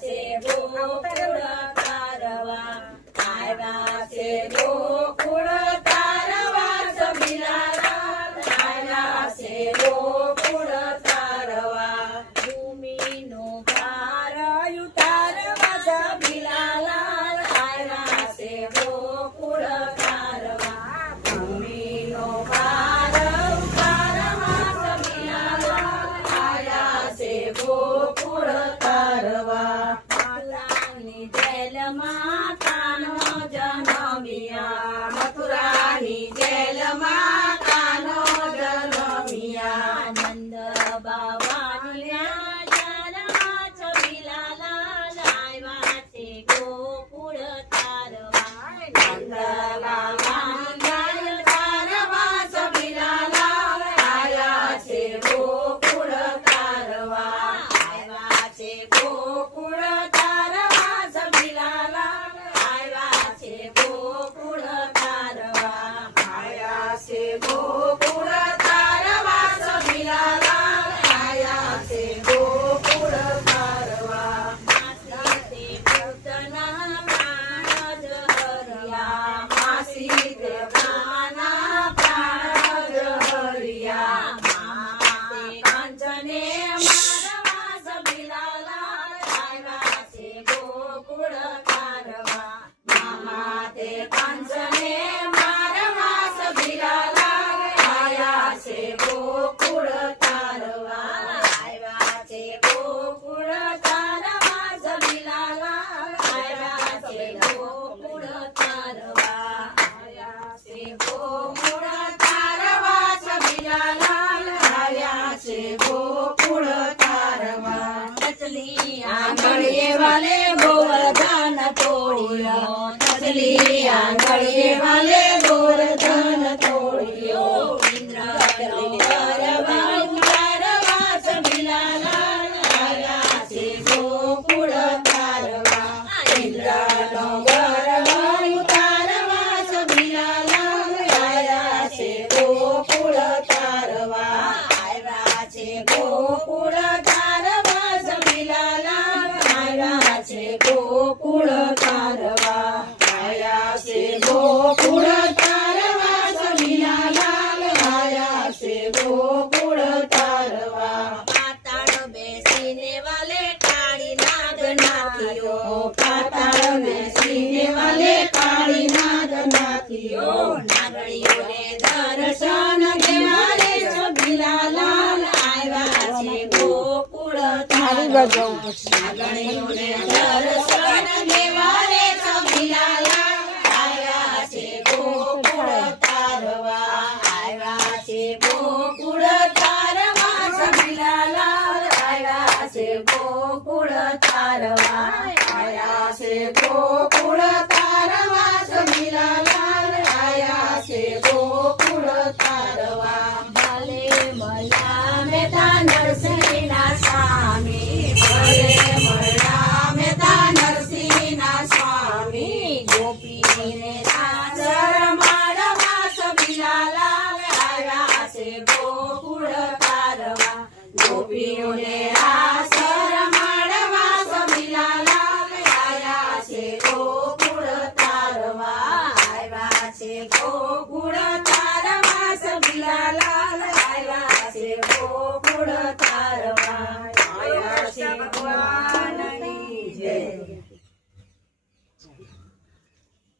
છે ગોકુળ તારવા, આવ્યા છે ગોકુળ તારવા, સબીલાલાલ આવ્યા છે ગોકુળ તારવા, ભૂમિનો ભાર ઉતારવા, સબીલાલાલ આવ્યા છે ગોકુળ તારવા, ભૂમિનો ભાર ઉતારવા, સબીલાલાલ આવ્યા છે ગોકુળ તારવા, મથુરાની જેલમાં કાનો જન્મ્યા, મથુરાની જેલમાં કાનો જન્મ્યા, નંદ બાવાના જેલમાં સબીલાલાલ આવ્યા છે ગોકુળ તારવા, નંદ બાવાના તારવા, સબીલાલાલ આવ્યા છે ગોકુળ તારવા, આવ્યા છે ગોકુળ તારવા, સબીલાલાલ આવ્યા છે ગોકુળ તારવા, આવ્યા છે ગોકુળ તારવા, સબીલાલાલ આવ્યા છે ગોકુળ તારવા, માસી તે પોતાના પ્રાણ જ હર્યા, માસી તે પોતાના પ્રાણ જ હર્યા, માતે કંચને મારવા, સબીલાલાલ આવ્યા છે ગોકુળ તારવા, મામા તે કંચને મારવા, સબીલાલાલ આવ્યા છે ગોકુળ તારવા, આવ્યા છે ગોકુળ તારવા, સબીલાલાલ આવ્યા છે ગોકુળ તારવા, આવ્યા છે ગોકુળ તારવા, સબીલાલાલ આવ્યા છે ગોકુળ તારવા, નચલી આંગળીએ વાલે ગોવર્ધન તોડ્યો, નચલી આંગળીએ વાલે ગોવર્ધન તોડ્યો, ઇન્દ્રનો ગરવા ઉતારવા, સબીલાલાલ આવ્યા છે ગોકુળ તારવા, ઇન્દ્રનો ગરવા ઉતારવા, સબીલાલાલ આવ્યા છે ગોકુળ તારવા, આવ્યા છે ગોકુળ તારવા, સબીલાલાલ આવ્યા છે ગોકુળ તારવા, આવ્યા છે ગોકુળ તારવા, સબીલાલાલ આવ્યા છે ગોકુળ તારવા, પાતાળ બેસીને વાલે કાળી નાગ નાખ્યો, પાતાળ બેસીને વાલે કાળી નાગ નાખ્યો, નાગણીઓને દર્શન દેવા રે સબીલાલાલ આવ્યા છે ગોકુળ તારવા, નાગણીઓને દર્શન દેવા રે સબીલાલાલ આવ્યા છે ગોકુળ તારવા, આવ્યા છે ગોકુળ તારવા, સબીલાલાલ આવ્યા છે ગોકુળ તારવા, આવ્યા છે ગોકુળ તારવા, સબીલાલાલ આવ્યા છે ગોકુળ તારવા, ભલે મળ્યા મેતા નરસિંહના સ્વામી, ભલે મળ્યા મેતા નરસિંહના સ્વામી, ગોપીને રાસ રમાડવા, સબીલાલાલ આવ્યા છે ગોકુળ તારવા, ગોપીઓને રાસ રમાડવા, સબીલાલાલ આવ્યા છે ગોકુળ તારવા, આવ્યા છે ગોકુળ તારવા, સબીલાલાલ આવ્યા છે ગોકુળ તારવા, આવ્યા છે ભગવાનની જય.